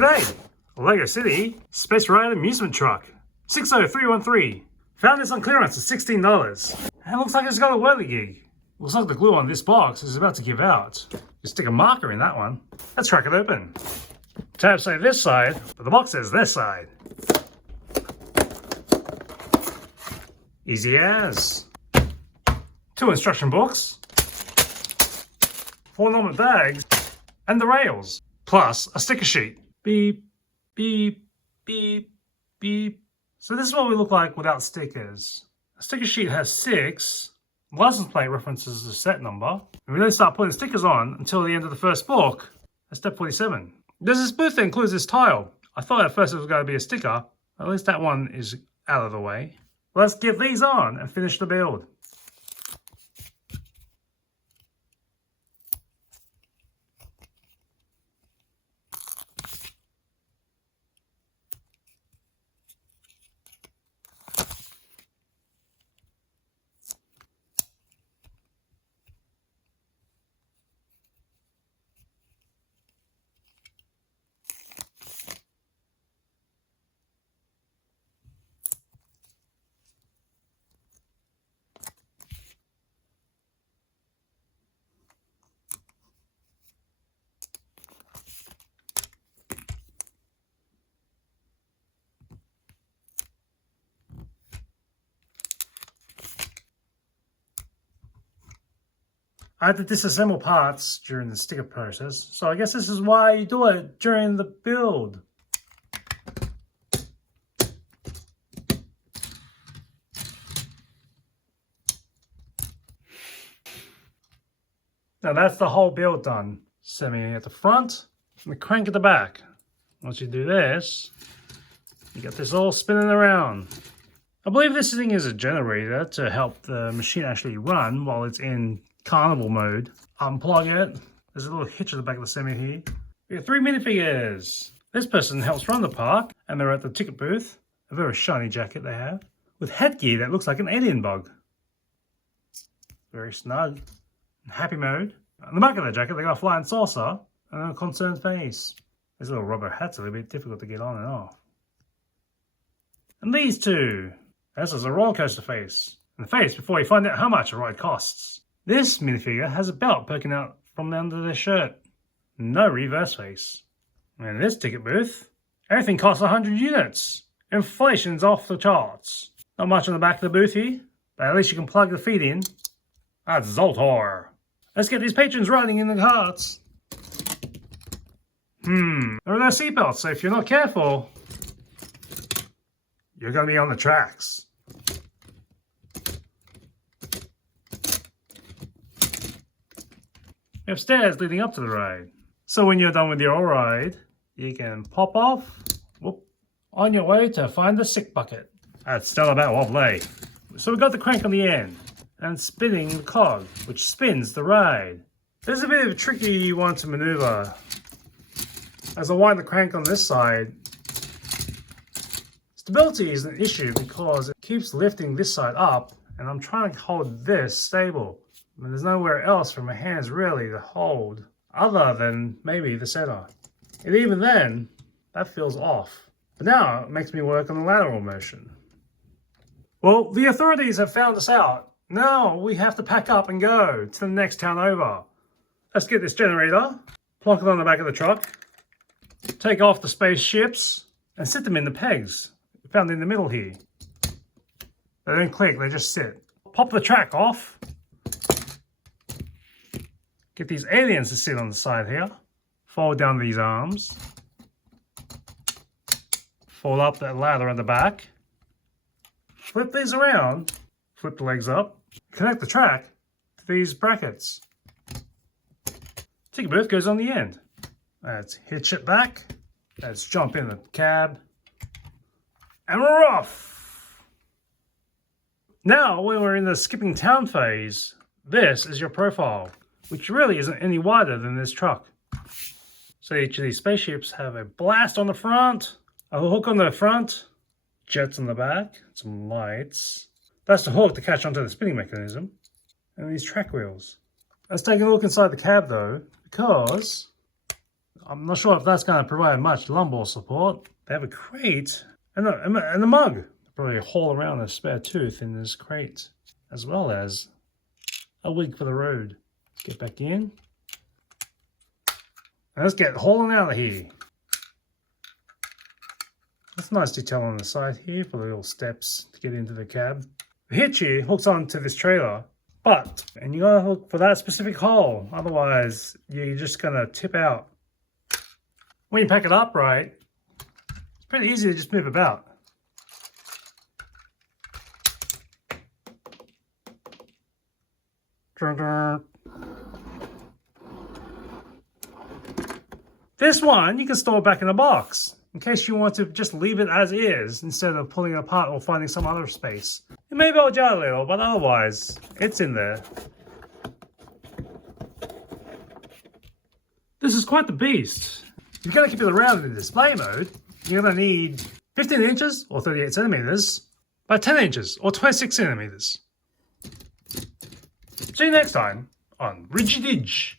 Today, Lego City Space Ride Amusement Truck 60313. Found this on clearance for $16. And it looks like it's got a whirligig. Looks like the glue on this box is about to give out. You stick a marker in that one. Let's crack it open. Tabs say this side, but the box says this side. Easy as. 2 instruction books, 4 normal bags, and the rails, plus a sticker sheet. Beep, beep, beep, beep. So this is what we look like without stickers. A sticker sheet has 6. The license plate references the set number. And we don't start putting stickers on until the end of the first book. That's step 47. There's this booth that includes this tile. I thought at first it was going to be a sticker. At least that one is out of the way. Let's get these on and finish the build. I had to disassemble parts during the sticker process, so I guess this is why you do it during the build. Now that's the whole build done. Semi at the front and the crank at the back. Once you do this, you get this all spinning around. I believe this thing is a generator to help the machine actually run while it's in carnival mode. Unplug it. There's a little hitch at the back of the semi here. We have 3 minifigures. This person helps run the park, and they're at the ticket booth. A very shiny jacket they have, with headgear that looks like an alien bug. Very snug. In happy mode. On the back of the jacket, they got a flying saucer and a concerned face. These little rubber hats are a bit difficult to get on and off. And these two. This is a roller coaster face. And the face before you find out how much a ride costs. This minifigure has a belt poking out from under their shirt. No reverse face. And this ticket booth, everything costs 100 units. Inflation's off the charts. Not much on the back of the booth here, but at least you can plug the feet in. That's Zoltar. Let's get these patrons riding in the carts. There are no seatbelts, so if you're not careful, you're going to be on the tracks. We have stairs leading up to the ride. So when you're done with your ride, you can pop off on your way to find the sick bucket. That's still about wobbly. So we've got the crank on the end and spinning the cog, which spins the ride. There's a bit of a tricky one to maneuver. As I wind the crank on this side, stability is an issue because it keeps lifting this side up, and I'm trying to hold this stable. There's nowhere else for my hands really to hold other than maybe the center. And even then, that feels off. But now it makes me work on the lateral motion. Well, the authorities have found us out. Now we have to pack up and go to the next town over. Let's get this generator, plonk it on the back of the truck, take off the spaceships, and sit them in the pegs found in the middle here. They don't click, they just sit. Pop the track off. Get these aliens to sit on the side here. Fold down these arms. Fold up that ladder at the back. Flip these around. Flip the legs up. Connect the track to these brackets. Ticket booth goes on the end. Let's hitch it back. Let's jump in the cab. And we're off! Now, when we're in the skipping town phase, this is your profile, which really isn't any wider than this truck. So each of these spaceships have a blast on the front, a hook on the front, jets on the back, some lights. That's the hook to catch onto the spinning mechanism, and these track wheels. Let's take a look inside the cab though, because I'm not sure if that's going to provide much lumbar support. They have a crate and a mug. Probably a hole around a spare tooth in this crate, as well as a wig for the road. Let's get back in. And let's get hauling out of here. That's a nice detail on the side here for the little steps to get into the cab. The hitch here hooks onto this trailer, and you gotta look for that specific hole, otherwise you're just gonna tip out. When you pack it up right, it's pretty easy to just move about. This one you can store back in a box in case you want to just leave it as is instead of pulling it apart or finding some other space. It may bulge out a little, but otherwise it's in there. This is quite the beast. If you're going to keep it around in display mode, you're going to need 15 inches or 38 centimeters by 10 inches or 26 centimeters. See you next time on Rigididge.